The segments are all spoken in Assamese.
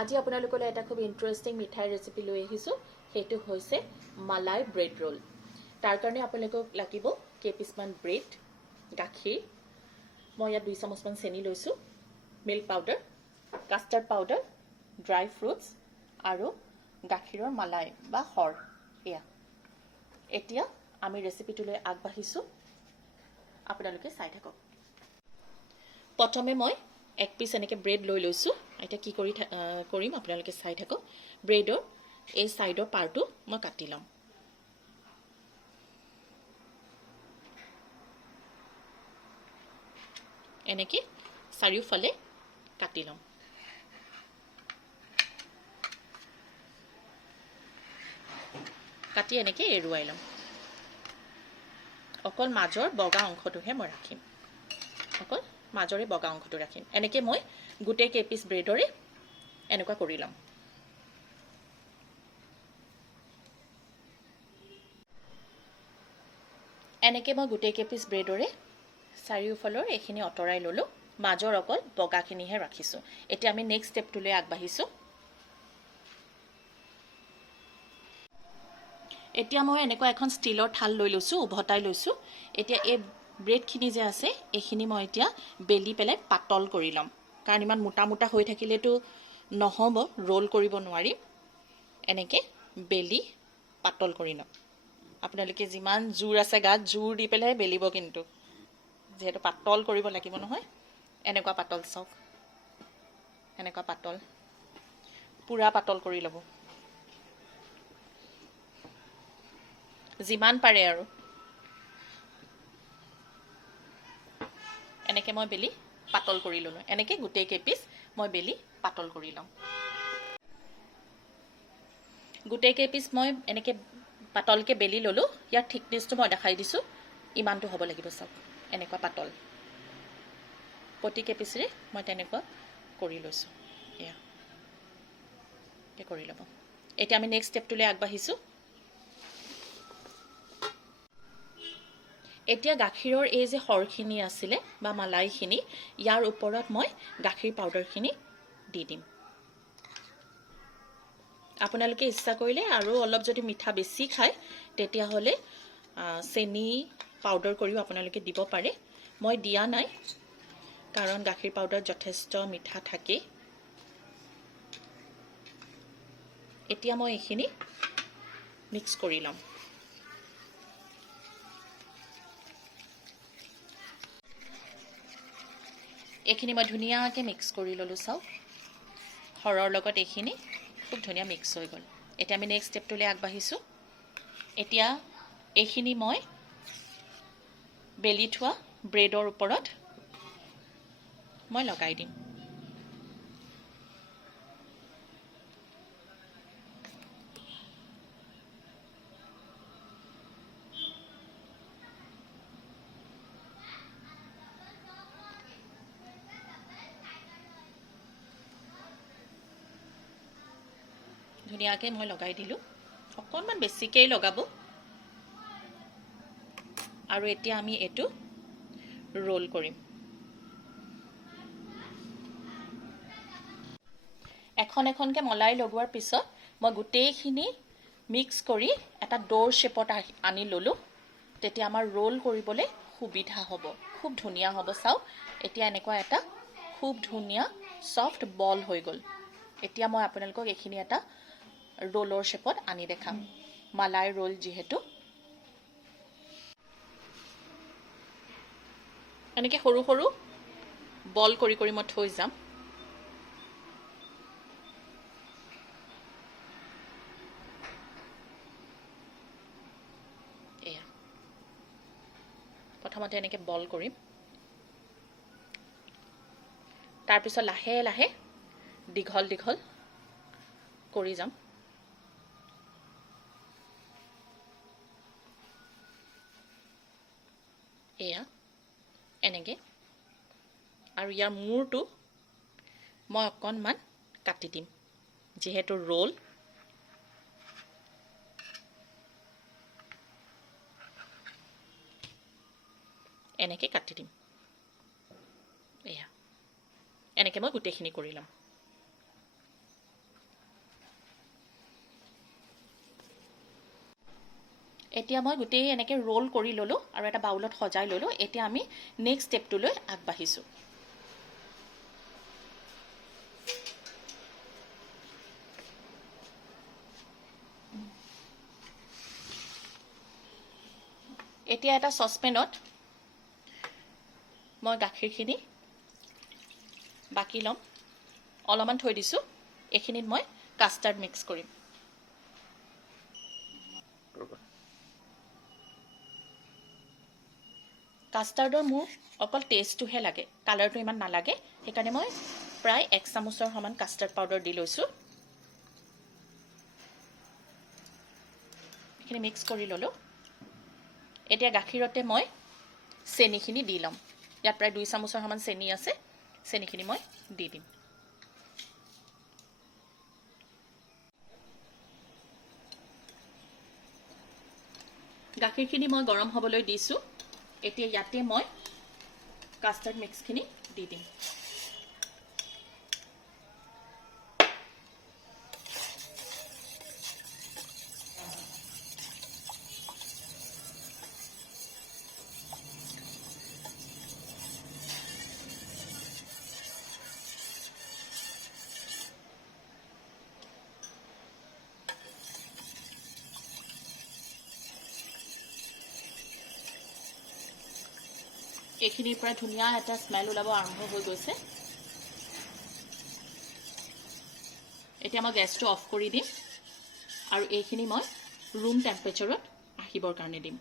আজি আপোনালোকলৈ এটা খুব ইণ্টাৰেষ্টিং মিঠাই ৰেচিপি লৈ আহিছোঁ। সেইটো হৈছে মালাই ব্ৰেড ৰোল। তাৰ কাৰণে আপোনালোকক লাগিব কেইপিচমান ব্ৰেড, গাখীৰ, মই ইয়াত 2 চামুচমান চেনি লৈছোঁ, milk powder, custard powder, dry fruits আৰু গাখীৰৰ মালাই বা সৰ। এয়া এতিয়া আমি ৰেচিপিটোলৈ আগবাঢ়িছোঁ, আপোনালোকে চাই থাকক। প্ৰথমে মই 1 পিচ এনেকৈ ব্ৰেড লৈ লৈছোঁ। এতিয়া কি কৰিম আপোনালোকে চাই থাকক। ব্ৰেডৰ এই ছাইডৰ পাৰটো মই কাটি ল'ম। এনেকৈ চাৰিওফালে কাটি ল'ম। কাটি এনেকৈ এৰুৱাই ল'ম। অকল মাজৰ বগা অংশটোহে মই ৰাখিম, অকল মাজৰে বগা অংশটো ৰাখিম। এনেকৈ মই গোটেই কেইপিচ ব্ৰেডৰে এনেকুৱা কৰি ল'ম। এনেকৈ মই গোটেই কেইপিচ ব্ৰেডৰে চাৰিওফালৰ এইখিনি আঁতৰাই ল'লোঁ, মাজৰ অকল বগাখিনিহে ৰাখিছোঁ। এতিয়া আমি নেক্সট ষ্টেপটোলৈ আগবাঢ়িছোঁ। এতিয়া মই এনেকুৱা এখন ষ্টীলৰ থাল লৈ লৈছোঁ, উভতাই লৈছোঁ। এতিয়া এই ব্ৰেডখিনি যে আছে এইখিনি মই এতিয়া বেলি পেলাই পাতল কৰি ল'ম, কাৰণ ইমান মোটা মোটা হৈ থাকিলেতো নহ'ব, ৰোল কৰিব নোৱাৰিম। এনেকৈ বেলি পাতল কৰি ল'ম। আপোনালোকে যিমান জোৰ আছে গাত জোৰ দি পেলাই বেলিব, কিন্তু যিহেতু পাতল কৰিব লাগিব নহয়। এনেকুৱা পাতল চাওক, এনেকুৱা পাতল, পূৰা পাতল কৰি ল'ব যিমান পাৰে আৰু। এনেকৈ মই বেলি পাতল কৰি ল'লোঁ। এনেকৈ গোটেই কেইপিচ মই বেলি পাতল কৰি ল'ম। গোটেই কেইপিচ মই এনেকৈ পাতলকৈ বেলি ল'লোঁ। ইয়াৰ থিকনেছটো মই দেখাই দিছোঁ, ইমানটো হ'ব লাগিব চাওক, এনেকুৱা পাতল। প্ৰতি কেইপিচৰে মই তেনেকুৱা কৰি লৈছোঁ। এয়া কৰি ল'ব। এতিয়া আমি নেক্সট ষ্টেপটোলৈ আগবাঢ়িছোঁ। এতিয়া গাখীৰৰ এই যে সৰখিনি আছিলে বা মালাইখিনি, ইয়াৰ ওপৰত মই গাখীৰ পাউডাৰখিনি দি দিম। আপোনালোকে ইচ্ছা কৰিলে আৰু অলপ যদি মিঠা বেছি খায় তেতিয়াহ'লে চেনি পাউডাৰ কৰিও আপোনালোকে দিব পাৰে। মই দিয়া নাই, কাৰণ গাখীৰ পাউডাৰত যথেষ্ট মিঠা থাকেই। এতিয়া মই এইখিনি মিক্স কৰি ল'ম। এইখিনি মই ধুনীয়াকৈ মিক্স কৰি ল'লোঁ চাওক। সৰৰ লগত এইখিনি খুব ধুনীয়া মিক্স হৈ গ'ল। এতিয়া আমি নেক্সট ষ্টেপটোলৈ আগবাঢ়িছোঁ। এতিয়া এইখিনি মই বেলি থোৱা ব্ৰেডৰ ওপৰত মই লগাই দিম। ধুনীয়াকৈ মই লগাই দিলোঁ। অকণমান বেছিকৈ লগাব। আৰু এতিয়া আমি এইটো ৰোল কৰিম। এখন এখনকৈ মলাই লগোৱাৰ পিছত মই গোটেইখিনি মিক্স কৰি এটা ড'ৰ শ্বেপত আনি ল'লোঁ। তেতিয়া আমাৰ ৰোল কৰিবলৈ সুবিধা হ'ব, খুব ধুনীয়া হ'ব। চাওক এতিয়া এনেকুৱা এটা খুব ধুনীয়া ছফ্ট বল হৈ গ'ল। এতিয়া মই আপোনালোকক এইখিনি এটা ৰোলৰ শ্বেপত আনি দেখাম, মালাই ৰোল যিহেতু। এনেকৈ সৰু সৰু বল কৰি কৰি মই থৈ যাম। এয়া প্ৰথমতে এনেকৈ বল কৰিম, তাৰপিছত লাহে লাহে দীঘল দীঘল কৰি যাম। এয়া এনেকৈ। আৰু ইয়াৰ মূৰটো মই অকণমান কাটি দিম, যিহেতু ৰোল। এনেকৈ কাটি দিম। এয়া এনেকৈ মই গোটেইখিনি কৰি ল'ম। এতিয়া মই গোটেই এনেকৈ ৰোল কৰি ল'লোঁ আৰু এটা বাউলত সজাই ল'লোঁ। এতিয়া আমি নেক্সট ষ্টেপটোলৈ আগবাঢ়িছোঁ। এতিয়া এটা চচপেনত মই গাখীৰখিনি বাকি ল'ম, অলপমান থৈ দিছোঁ। এইখিনিত মই কাষ্টাৰ্ড মিক্স কৰিম। কাষ্টাৰ্ডৰ মোৰ অকল টেষ্টটোহে লাগে, কালাৰটো ইমান নালাগে। সেইকাৰণে মই প্ৰায় 1 চামুচৰ সমান কাষ্টাৰ্ড পাউডাৰ দি লৈছোঁ। এইখিনি মিক্স কৰি ল'লোঁ। এতিয়া গাখীৰতে মই চেনিখিনি দি ল'ম। ইয়াত প্ৰায় 2 চামুচৰ সমান চেনি আছে, চেনিখিনি মই দি দিম। গাখীৰখিনি মই গৰম হ'বলৈ দিছোঁ। এতিয়া ইয়াতে মই কাষ্টাৰ্ড মিক্সখিনি দি দিম। এইখিনিৰ পৰা ধুনীয়া এটা স্মেল ওলাব আৰম্ভ হৈ গৈছে। এতিয়া মই গেছটো অফ কৰি দিম আৰু এইখিনি মই ৰুম টেম্পাৰেচাৰত আহিবৰ কাৰণে দিম।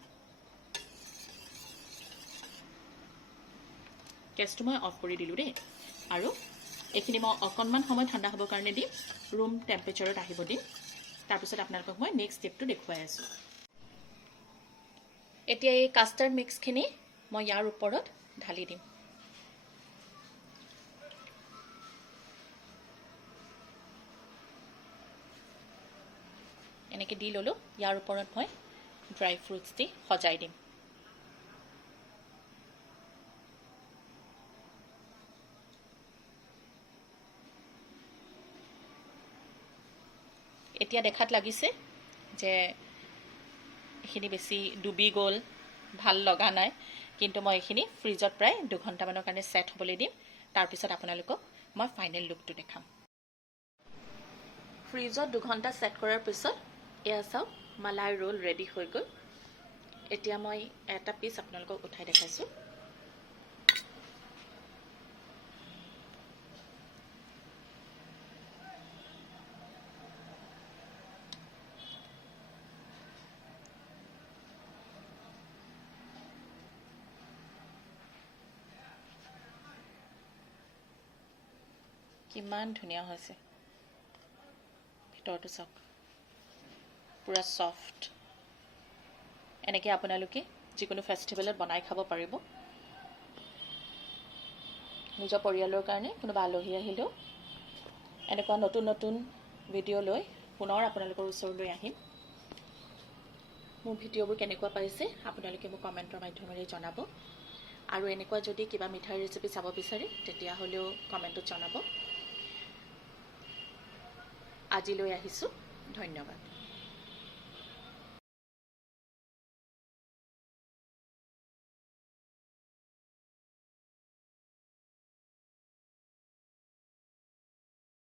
গেছটো মই অফ কৰি দিলোঁ দেই। আৰু এইখিনি মই অকণমান সময় ঠাণ্ডা হ'বৰ কাৰণে দিম, ৰুম টেম্পাৰেচাৰত আহিব দিম। তাৰপিছত আপোনালোকক মই নেক্সট ষ্টেপটো দেখুৱাই আছোঁ। এতিয়া এই কাষ্টাৰ্ড মিক্সখিনি মই ইয়াৰ ওপৰত ঢালি দিম। এনেকৈ দি ল'লোঁ। ইয়াৰ ওপৰত মই ড্ৰাই ফ্ৰুটছ দি সজাই দিম। এতিয়া দেখাত লাগিছে যে এইখিনি বেছি ডুবি গ'ল, ভাল লগা নাই। কিন্তু মই এইখিনি ফ্ৰিজত প্ৰায় 2 ঘণ্টামানৰ কাৰণে ছেট হ'বলৈ দিম। তাৰপিছত আপোনালোকক মই ফাইনেল লুকটো দেখাম। ফ্ৰিজত 2 ঘণ্টা ছেট কৰাৰ পিছত এয়া চাওক, মালাই ৰোল ৰেডি হৈ গ'ল। এতিয়া মই এটা পিচ আপোনালোকক উঠাই দেখাইছোঁ। কিমান ধুনীয়া হৈছে, ভিতৰটো চাওক, পুৰা ছফ্ট। এনেকৈ আপোনালোকে যিকোনো ফেষ্টিভেলত বনাই খাব পাৰিব। নিজৰ পৰিয়ালৰ কাৰণে কোনোবা আলহী আহিলেও এনেকুৱা নতুন নতুন ভিডিঅ' লৈ পুনৰ আপোনালোকৰ ওচৰলৈ আহিম। মোৰ ভিডিঅ'বোৰ কেনেকুৱা পাইছে আপোনালোকে মোক কমেণ্টৰ মাধ্যমেৰে জনাব। আৰু এনেকুৱা যদি কিবা মিঠাই ৰেচিপি চাব বিচাৰে তেতিয়াহ'লেও কমেণ্টত জনাব। আজিলৈ আহিছোঁ, ধন্যবাদ।